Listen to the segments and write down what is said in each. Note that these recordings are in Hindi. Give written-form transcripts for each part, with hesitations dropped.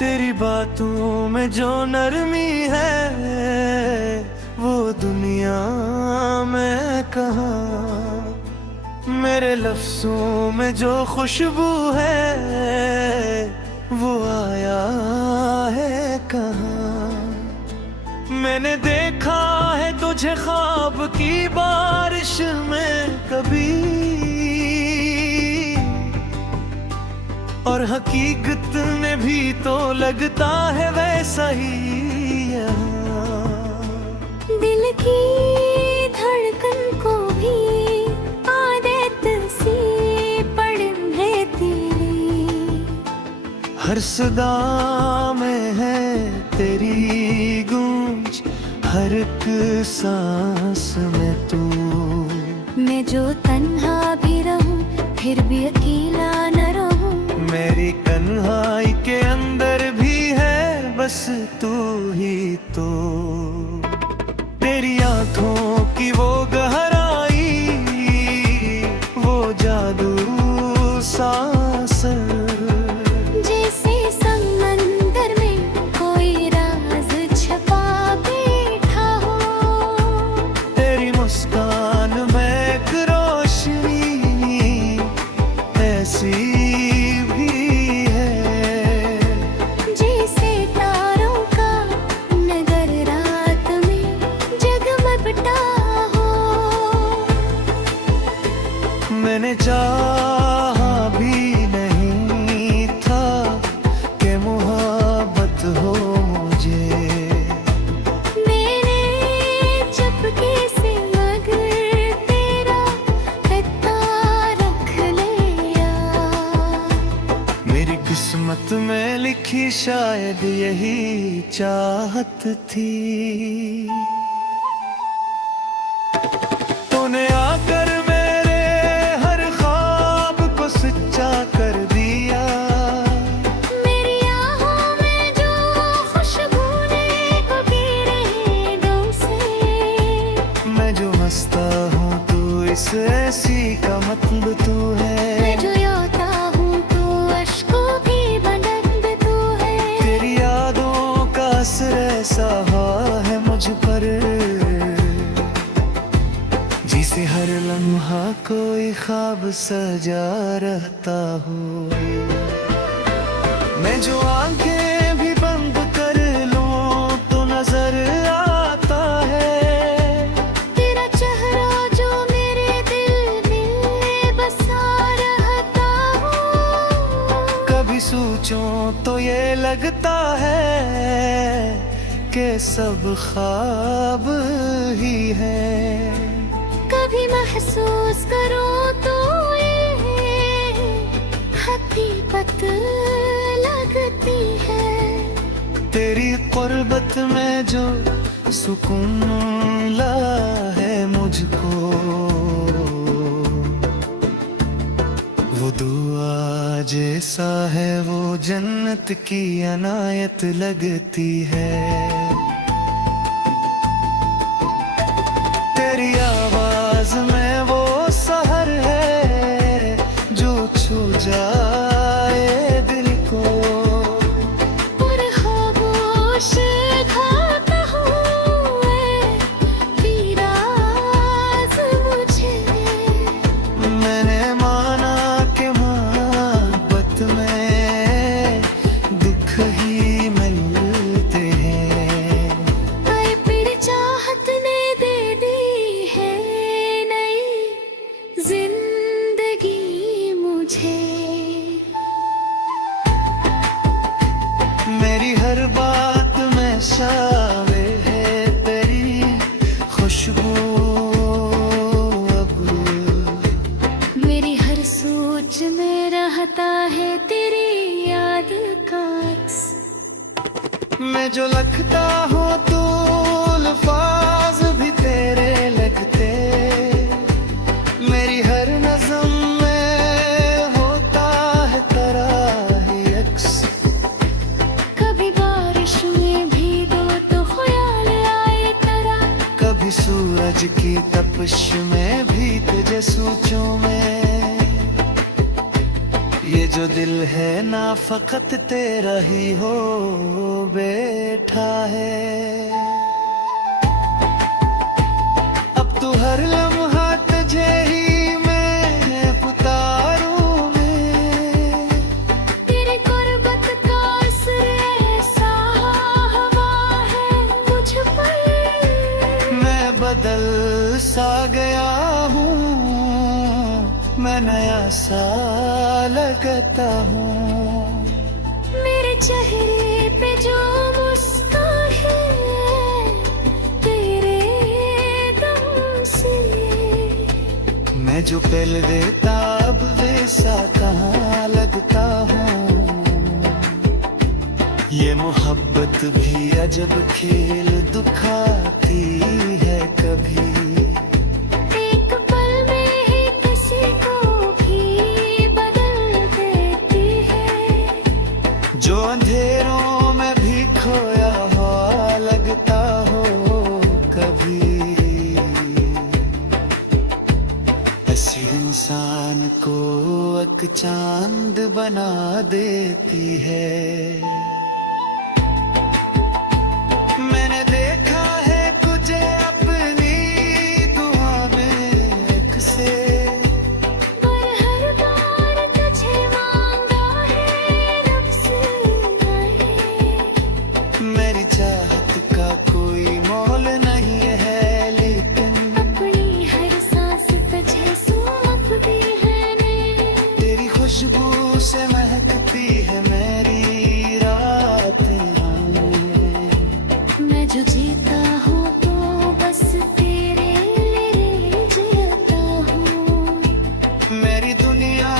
तेरी बातों में जो नरमी है वो दुनिया में कहाँ। मेरे लफ्जों में जो खुशबू है वो आया है कहाँ। मैंने देखा है तुझे ख्वाब की बारिश में कभी, और हकीकत में भी तो लगता है वैसा ही यहाँ। दिल की धड़कन को भी आदत सी पड़ी है तेरी, हर सदा में है तेरी गूंज, हर एक सांस में तू। मैं जो तन्हा भी रहूं फिर भी अकेला न रहूं, मेरी तन्हाई के अंदर भी है बस तू ही तो। तेरी आंखों की वो गहराई, वो जादू सा असर, जैसे समंदर में कोई राज छुपा बैठा हो। तेरी मुस्कान में एक रोशनी ऐसी भी है, जैसे तारों का नगर रात में जगमगता हो। मैंने चाहा भी नहीं था कि मोहब्बत हो मुझे, मैंने चुपके से मगर तेरा पता रख लिया। मेरी किस्मत में लिखी शायद यही चाहत थी। तूने आकर मेरे हर ख्वाब को सच्चा कर दिया, मेरी आहों में जो खुशबू ने कभी रहे दम से। मैं जो हंसता हूँ तू इस ऐसी का मतलब तू है। मैं जो रोता हूँ तू अश्कों की बनंद तू है। तेरी यादों का असर ऐसा हुआ है मुझ पर, जिसे हर लम्हा कोई ख्वाब सजा रहता हूँ। मैं जो आंखें भी बंद कर लूं तो नजर आता है, तेरा चेहरा जो मेरे दिल में बसा रहता हूँ। कभी सोचूं तो ये लगता है कि सब ख्वाब ही है। कभी महसूस करो तो ये हकीकत लगती है। तेरी कुर्बत में जो सुकून मिला है मुझको, वो दुआ जैसा है, वो जन्नत की अनायत लगती है। तेरी आवाज में वो सहर है जो छू जाए दिल को, और खामोश खाता हूँ मैं राज मुझे। मैंने माना कि मोहब्बत में दुख ही मिलते हैं। आए फिर चाहत ने दे दी है नई जिंदगी मुझे। मेरी हर बात में शामिल है तेरी खुशबू अब, मेरी हर सोच में रहता है तेरी याद का अक्स। मैं जो लगता हूँ तो अल्फाज भी तेरे लगते, मेरी हर नज़म में होता है तेरा ही अक्स। कभी बारिश में भीगो तो ख्याल आए तेरा, कभी सूरज की तपिश में भी तुझे सोचूं मैं। ये जो दिल है ना फकत तेरा ही हो बैठा है। अब तो हर लम्हा तुझे ही मैं पुकारूं मैं। तेरे गुर्बत का असर ऐसा हवा है मुझ पर। मैं बदल सा गया हूँ, मैं नया सा लगता हूँ। मेरे चेहरे पे जो मुस्कान है तेरे दम से। मैं जो पहले देता अब वैसा कहाँ लगता हूँ। ये मोहब्बत भी अजब खेल दिखाती है कभी। एक पल में ही किसी को भी बदल देती है। जो अंधेरों में भी खोया हुआ लगता हो कभी। ऐसी इंसान को एक चांद बना देती है। मैंने देखा है तुझे अपनी दुआ में अक्से। पर हर बार तुझे मांगा है रब से रहे। मेरी चाहत का कोई मोल नहीं है, लेकिन अपनी हर सांस तुझे सौंपती है ने। तेरी खुशबू से महकती है मेरी रातें। मैं जो जीता हूँ तो बस तेरे लिए जीता हूँ। मेरी दुनिया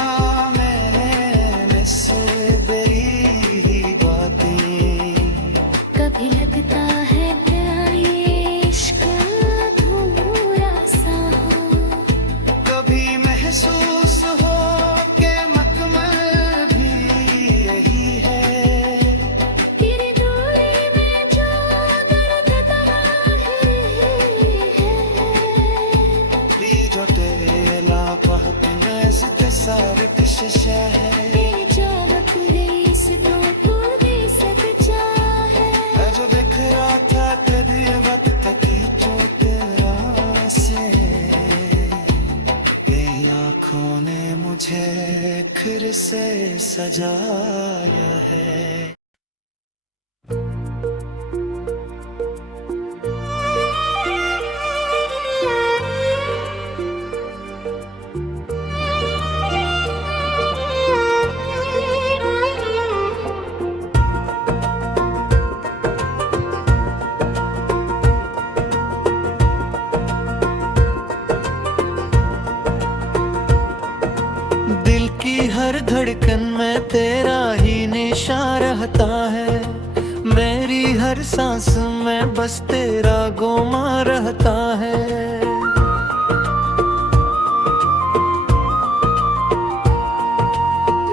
में से बेरी बातें। कभी लगता है क्या ये इश्क अधूरा सा हो। कभी महसूस हो के मकमल भी यही है। तेरी दूरी में जो दर्द ताहिर है। ली जो तेरे लापत नज़्त सारी कशिश है। तेरी चाहत रेस तो तू दे सकता है। मैं जो देख रहा था तेरे वक्त तक ही चोट से। तेरी आँखों ने मुझे फिर से सजाया है। दिल की हर धड़कन में तेरा ही निशान रहता है। मेरी हर सांस में बस तेरा गुमा रहता है।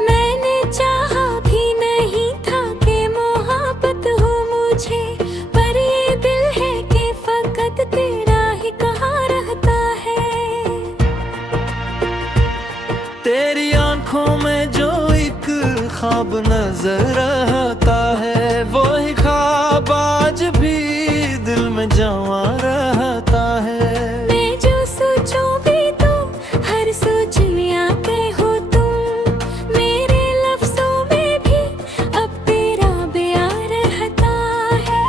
मैंने चाहा भी नहीं था कि मोहब्बत हो मुझे। पर ये दिल है कि फकत तेरा ही कहा रहता है। तेरी आंखों में जो एक ख्वाब नजर आता है, वो ही ख्वाब आज भी दिल में जमा रहता है। मैं जो सोचूं भी तो हर सोच में आते हो तुम। मेरे लफ्जों में भी अब तेरा बयान रहता है।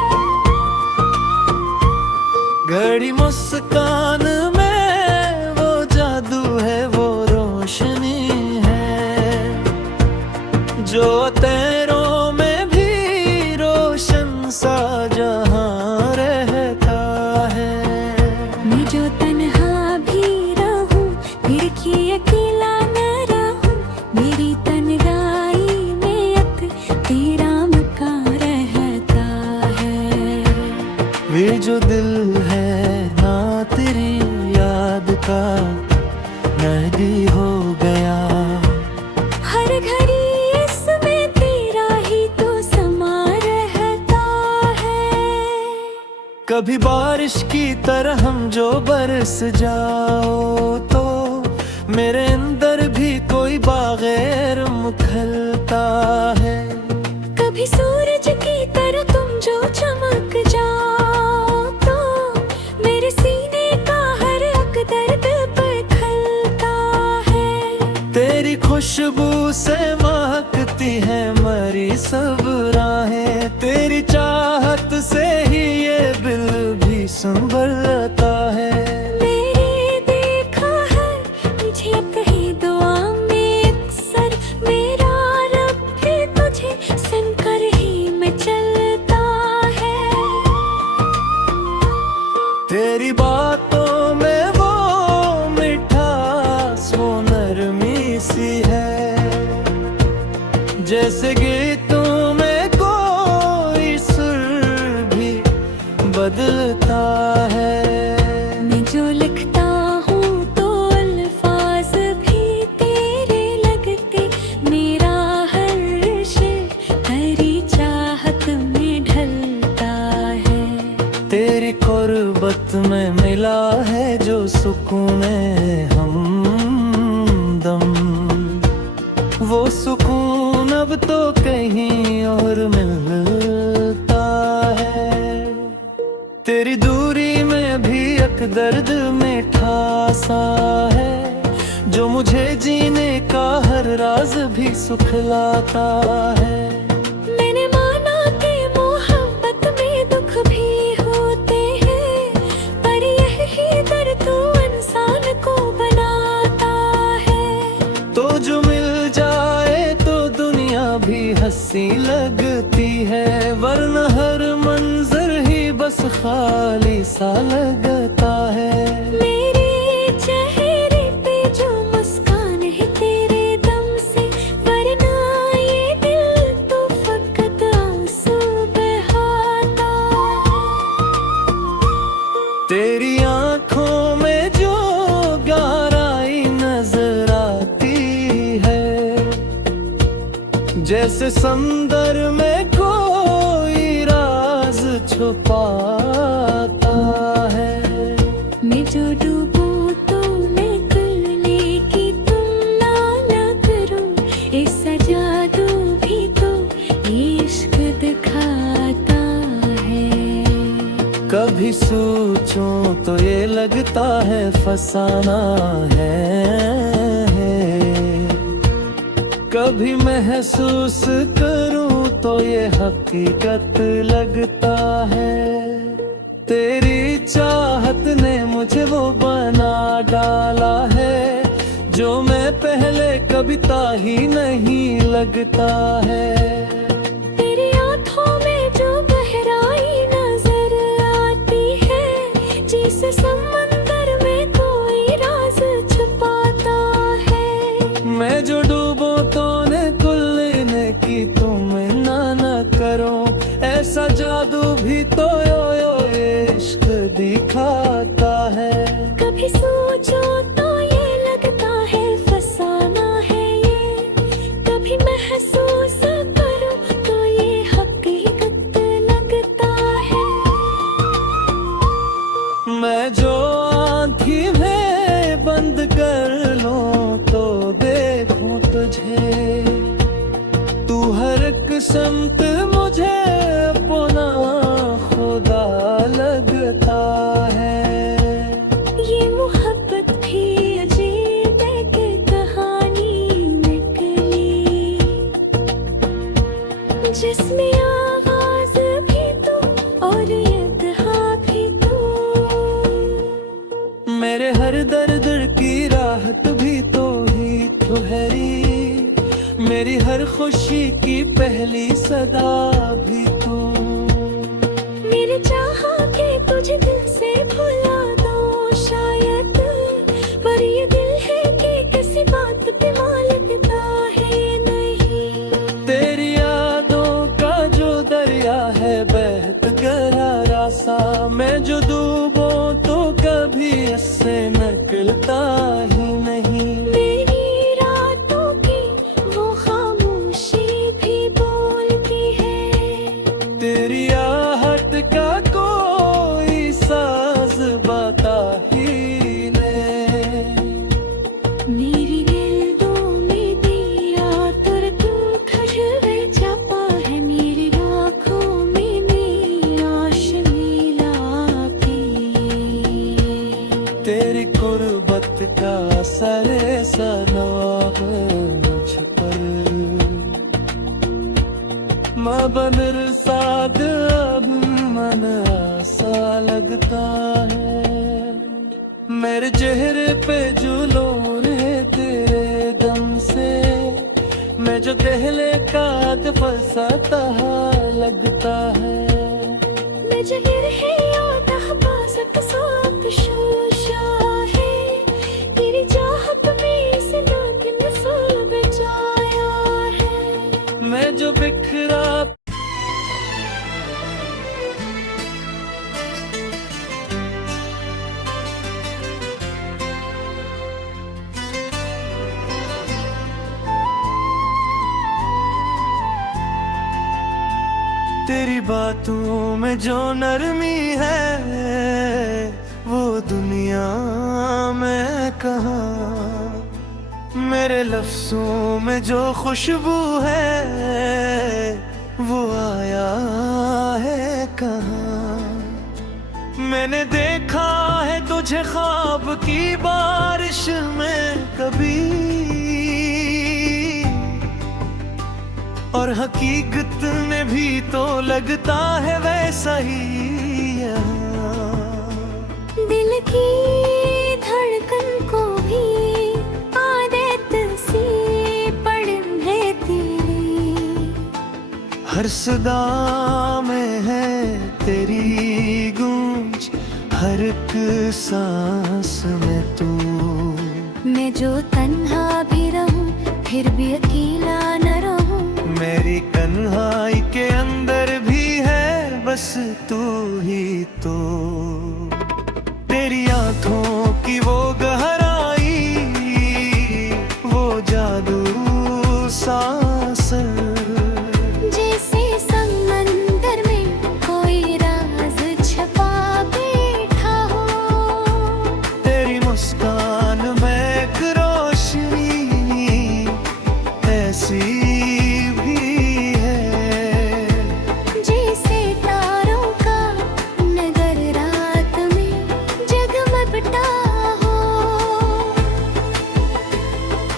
घड़ी मुस्कान में वो जादू है, वो रोशनी है जो तेरों में भी रोशन सा जहां रहता है। मैं जो तन्हा भी रहूं फिर भी अकेला न रहूं। मेरी तन्हाई में एक तेरा मकान रहता है। वे जो दिल है ना तेरी याद का मेहदी हो गया। हर घड़ी इसमें तेरा ही तो समा रहता है। कभी बारिश की तरह हम जो बरस जाओ तो मेरे अंदर भी कोई बागैर मुखलता है। कभी सूरज की तरह तुम जो चमक जाओ तो मेरे सीने का हर एक दर्द पर खलता है। तेरी खुशबू से महकती है मरी सब राहें, तेरी चाहत से ही ये दिल भी संभलता है। मेरे देखा है मुझे कहीं दुआ में अक्सर, मेरा रब भी तुझे सुनकर ही में चलता है। तेरी बातों में वो मिठास, वो नरमी सी है, जैसे गीतों में कोई सुर भी बदलता है। मैं जो लिखता हूँ तो अल्फाज भी तेरे लगते, मेरा हर शेर तेरी चाहत में ढलता है। तेरी कुर्बत में मिला है जो सुकून हमदम, वो सुकून अब तो कहीं और मिलता है। तेरी दूरी में भी एक दर्द मीठा सा है, जो मुझे जीने का हर राज भी सुखलाता है। मैंने माना कि मोहब्बत में दुख भी होते हैं, पर यही दर्द तो इंसान को बनाता है। तो जो मिल जाए तो दुनिया भी हंसी लगती है, वरना हर मंजर ही बस खाली सा लगता है। मेरे चेहरे पे जो मुस्कान है तेरे दम से, वरना ये दिल तो फकत आंसू बहाता। तेरी आंखों में जो गहराई नजर आती है, जैसे समंदर में कोई राज छुपाता है। मैं जो डूबूं तो निकलने की तुलना न करूं, ऐसा जादू भी तो इश्क दिखाता है। कभी सोचूं तो ये लगता है फसाना है, कभी महसूस करूं तो ये हकीकत लगता है। तेरी चाहत ने मुझे वो बना डाला है, जो मैं पहले कभी था ही नहीं लगता है। तेरी आँखों में जो गहराई नजर आती है, जिसे समंदर में कोई राज छुपाता है। मैं जो डूबो तो निकलने की तुम ना करो, ऐसा जादू भी तो यो इश्क दिखाता है। कभी सोचो तो ये लगता है फसाना है ये, कभी महसूस करो तो ये हकीकत लगता है। मैं जो आँखी में बंद कर लूं तो देखूं तुझे, तू हर एक समत मुझे अपना खुदा लगता है। ये मोहब्बत भी अजीब है कि कहानी निकली, जिसमें आगाज भी तू और इंतहा भी तू। मेरे हर दर्द की राहत भी तो ही ठहरी, मेरी हर खुशी की पहली सदा भी तू। मेरे चाहा के तुझे दिल से भुला दो शायद, पर ये दिल है कि किसी बात पे मालकता है नहीं। तेरी यादों का जो दरिया है बहत गहरा सा, मैं जो डूबो तो कभी इससे निकलता ही नहीं। मेरी रातों की वो खामोशी भी बोलती है, तेरी आहट का कोई साज बता ही नहीं। मैं बनर साद अब मन सा लगता है, मेरे चेहरे पे जो नूर है तेरे दम से, मैं जो दहले का फंसाता लगता है। मैं जहिर है याद हबासत साथ शोशा है, तेरी चाहत में इस नागिन सा बचाया है। मैं जो बिखरा तेरी बातों में जो नरमी है वो दुनिया में कहाँ, मेरे लफ्जों में जो खुशबू है वो आया है कहाँ। मैंने देखा है तुझे ख्वाब की बारिश में कभी, और हकीकत में भी तो लगता है वैसा ही यहाँ। दिल की धड़कन को भी आदत सी पड़ है तेरी, हर सदा में है तेरी गूंज, हर एक सांस में तू। मैं जो तन्हा भी रहूं फिर भी अकेला न रहूं, मेरी तन्हाई के अंदर भी है बस तू ही तो। तेरी आंखों की वो गहराई, वो जादू सा असर, जैसे समंदर में कोई राज छपा बैठा हो। तेरी मुस्कान में एक रोशनी ऐसी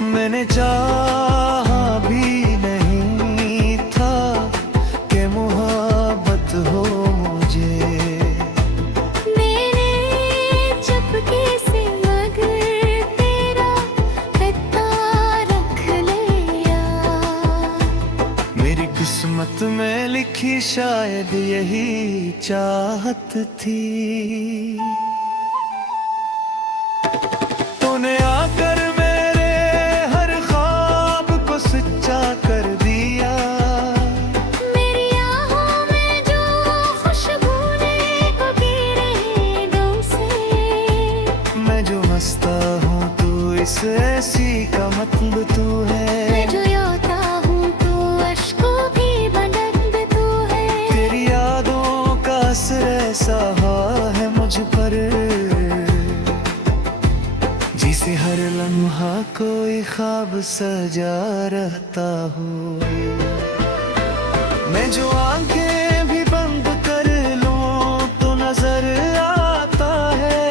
मैंने चाहा भी नहीं था कि मोहब्बत हो मुझे, मैंने चुपके से मगर तेरा पता रख लिया। मेरी किस्मत में लिखी शायद यही चाहत थी, तूने आकर सच्चा कर दिया। मेरी आहों में जो खुशबू ने पकड़े दम से, मैं जो हंसता हूँ तू इस ऐसी का मतलब तू है, मैं जो रोता हूँ तू अश्कों भी बनद तू है। तेरी यादों का असर ऐसा है मुझ पर, जिसे हर लम्हा कोई ख्वाब सजा रहता हूँ। मैं जो आंखें भी बंद कर लूं तो नजर आता है,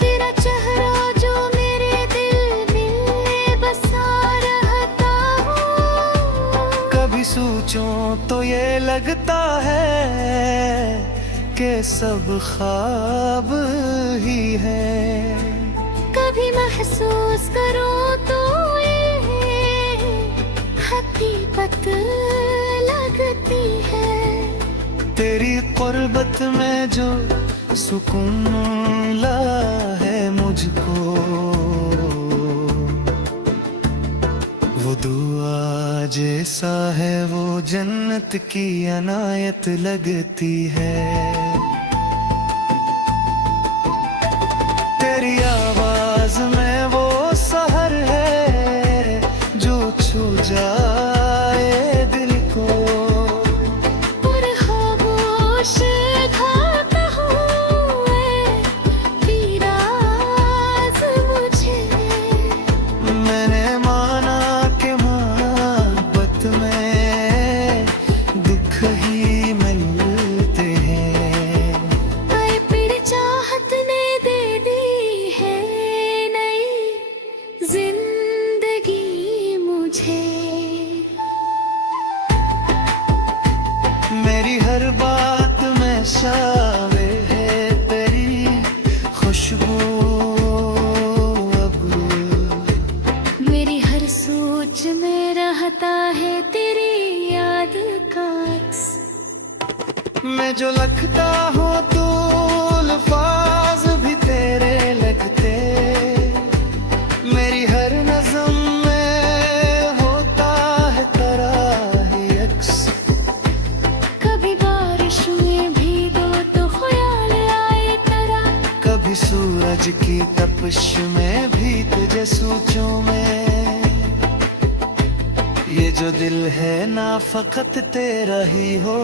तेरा चेहरा जो मेरे दिल में बसा रहता हूँ। कभी सोचूं तो ये लगता है कि सब ख्वाब ही है, कभी महसूस करो तो ये हकीकत लगती है। तेरी कुर्बत में जो सुकून मिला है मुझको, वो दुआ जैसा है वो जन्नत की अनायत लगती है। तेरी आवाज में वो सहर है जो छू जाए दिल को, और खामोश खाता हूँ तेरी राज मुझे। मैंने माना कि मोहब्बत में दुख ही मिलते हैं, मैं जो लगता हूँ तू अल्फाज भी तेरे लगते, मेरी हर नज़म में होता है तेरा ही अक्स। कभी बारिश में भीगो तो ख्याल आए तेरा, कभी सूरज की तपिश में भी तुझे सोचूं मैं। ये जो दिल है ना फकत तेरा ही हो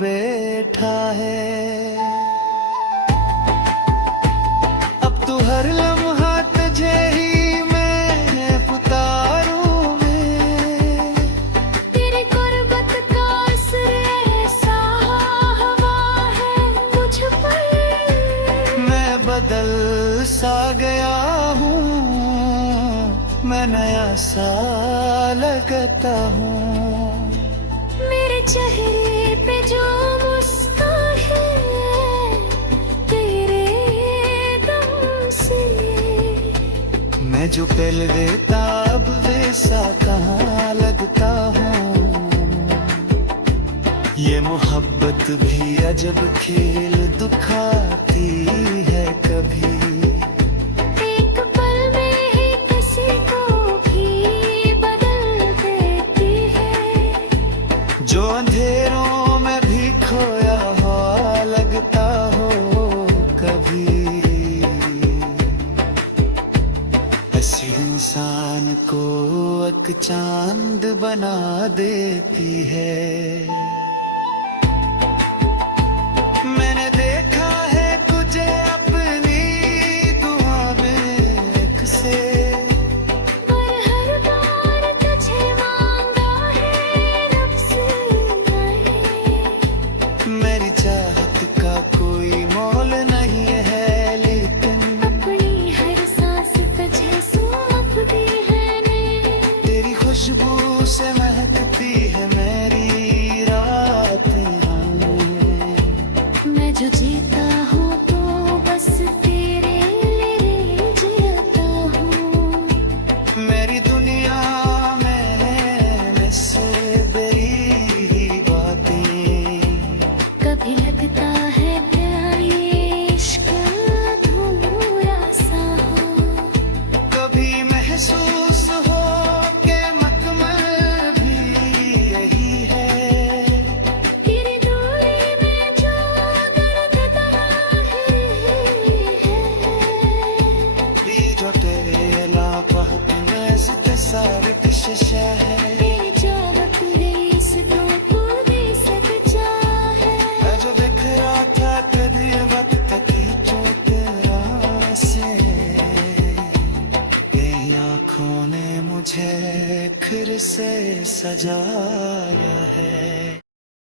बैठा है। अब तू हर लम्हा तुझे ही मैं पुकारूं मैं। तेरी गुर्बत का असर ऐसा हवा है मुझ पर। मैं बदल सा गया हूँ, मैं नया सा लगता हूँ। मेरे चेहरे पे जो मुस्कान है तेरे दम से। मैं जो पहले देता अब वैसा कहाँ लगता हूँ। ये मोहब्बत भी अजब खेल दुखाती है कभी। एक पल में ही किसी को भी बदल देती है। जो अंधेरों में भी खोया हुआ लगता हो कभी। ऐसी इंसान को एक चांद बना देती है। मैंने देखा है तुझे अपनी दुआ में एक से, पर हर बार तुझे मांगा है रब से नहीं। मेरी चाहत का कोई मोल नहीं है, लेकिन अपनी हर सांस तुझे सौंप दी है ने। तेरी खुशबू से महकती है मेरी रातें। मैं जो जीता हूँ तो बस तेरे लिए जीता हूँ। मेरी दुनिया में है से बड़ी बातें। कभी लगता है प्यार ये इश्क अधूरा सा हो। कभी महसूस हो के मकमल भी यही है। तेरी दूरी में जो दर्द तबाही है। ये जो तेरे लापत में सारी कशिश है। तेरी चाहत रेस तो पूरी सच्चा है। मैं जो देख रहा था कभी वक्त तक ही चोट से, ये आँखों ने मुझे फिर से सजाया है।